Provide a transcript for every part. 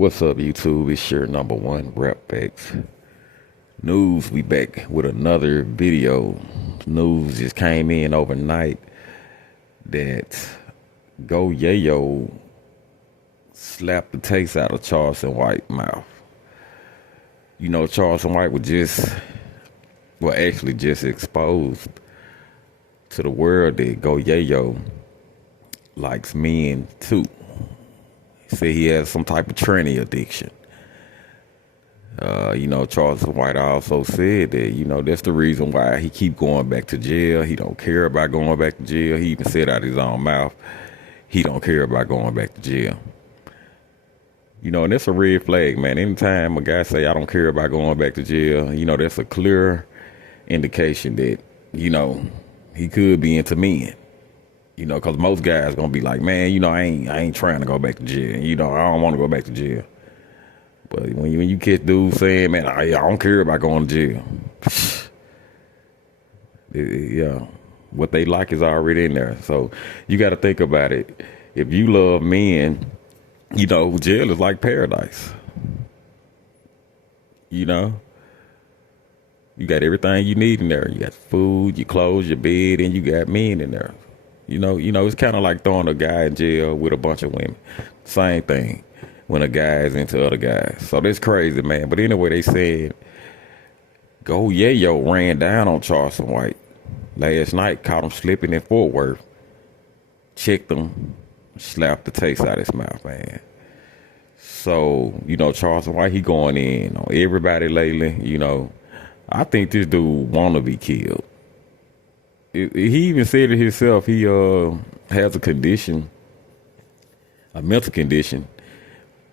What's up, YouTube? It's your number one rap facts news. We back with another video. News just came in overnight that Go Yayo slapped the taste out of Charleston White mouth. You know, Charleston White was actually just exposed to the world that Go Yayo likes men too. Said he has some type of tranny addiction. Charleston White also said that, that's the reason why he keep going back to jail. He don't care about going back to jail. He even said out his own mouth, he don't care about going back to jail. And that's a red flag, man. Anytime a guy say, I don't care about going back to jail, that's a clear indication that, he could be into men. Because most guys gonna be like, man, I ain't trying to go back to jail. I don't want to go back to jail. But when you catch dudes saying, man, I don't care about going to jail. Yeah, what they like is already in there. So you got to think about it. If you love men, jail is like paradise. You got everything you need in there. You got food, your clothes, your bed, and you got men in there. It's kind of like throwing a guy in jail with a bunch of women. Same thing when a guy is into other guys. So that's crazy, man. But anyway, they said Go Yayo ran down on Charleston White last night, caught him slipping in Fort Worth, checked him, slapped the taste out of his mouth, man. So, Charleston White, he going in on everybody lately. I think this dude want to be killed. He even said it himself. He has a condition, a mental condition,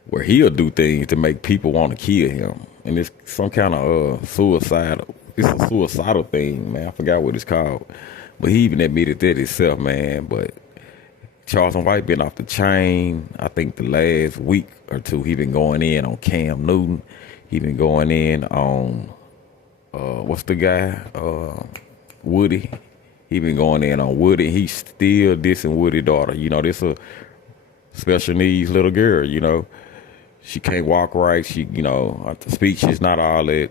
where he'll do things to make people want to kill him. And it's some kind of suicidal. It's a suicidal thing, man. I forgot what it's called. But he even admitted that himself, man. But Charleston White been off the chain. I think the last week or two, he been going in on Cam Newton. He been going in on, what's the guy? Woody. He been going in on Woody. He's still dissing Woody's daughter. This a special needs little girl, She can't walk right. She, her speech is not all that.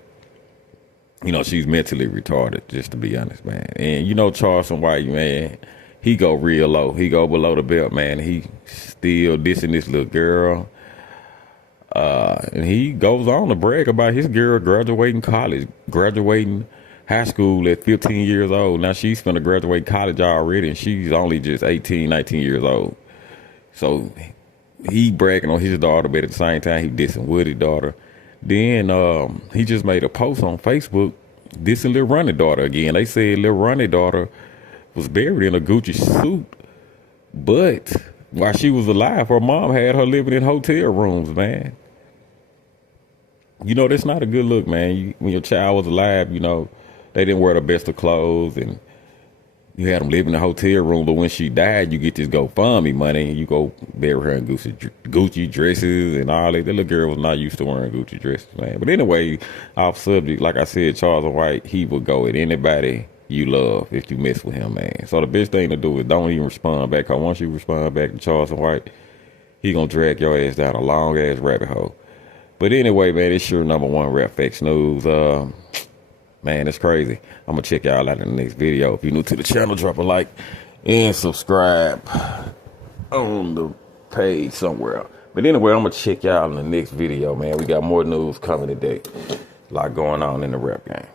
She's mentally retarded, just to be honest, man. And, Charleston White, man, he go real low. He go below the belt, man. He still dissing this little girl. And he goes on to brag about his girl graduating high school at 15 years old. Now she's finna graduate college already, and she's only just 18, 19 years old. So he bragging on his daughter, but at the same time, he dissing Woody's daughter. Then he just made a post on Facebook dissing Lil Ronnie's daughter again. They said Lil Ronnie's daughter was buried in a Gucci suit, but while she was alive, her mom had her living in hotel rooms, man. That's not a good look, man. When your child was alive, they didn't wear the best of clothes, and you had them live in a hotel room. But when she died, you get this GoFundMe money, and you go bury her in Gucci dresses and all that. That little girl was not used to wearing Gucci dresses, man. But anyway, off subject, like I said, Charles White, he would go at anybody you love if you mess with him, man. So the best thing to do is don't even respond back. Cause once you respond back to Charles White, he gonna drag your ass down a long ass rabbit hole. But anyway, man, it's your number one rap facts news. Man, it's crazy. I'm going to check y'all out in the next video. If you're new to the channel, drop a like and subscribe on the page somewhere. But anyway, I'm going to check y'all in the next video, man. We got more news coming today. A lot going on in the rap game.